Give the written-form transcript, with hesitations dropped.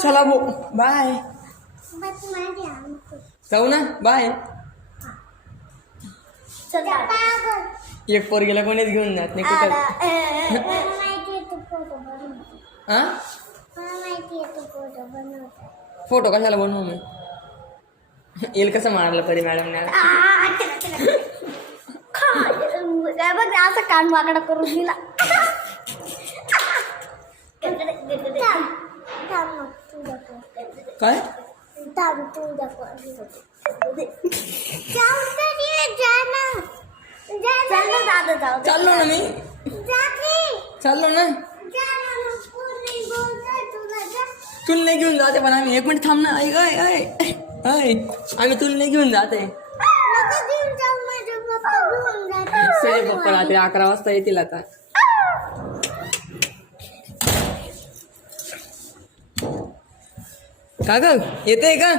चला भो बाय जाऊ ना बाय एक पोरगीला कोणीच घेऊन जात नाही कुठं हा फोटो कशाला बनवू मी येईल कसं मारलं परी मॅडमने बघ असं कान वाकडा करून दिला काय चाललो ना मी चाललो ना तुला नाही घेऊन जाते पण आम्ही एक मिनिट थांब ना ऐक ऐ ऐ ऐ आम्ही तुला नाही घेऊन जाते सगळे पप्पा रात्री 11 वाजता येतील आता का ग येते का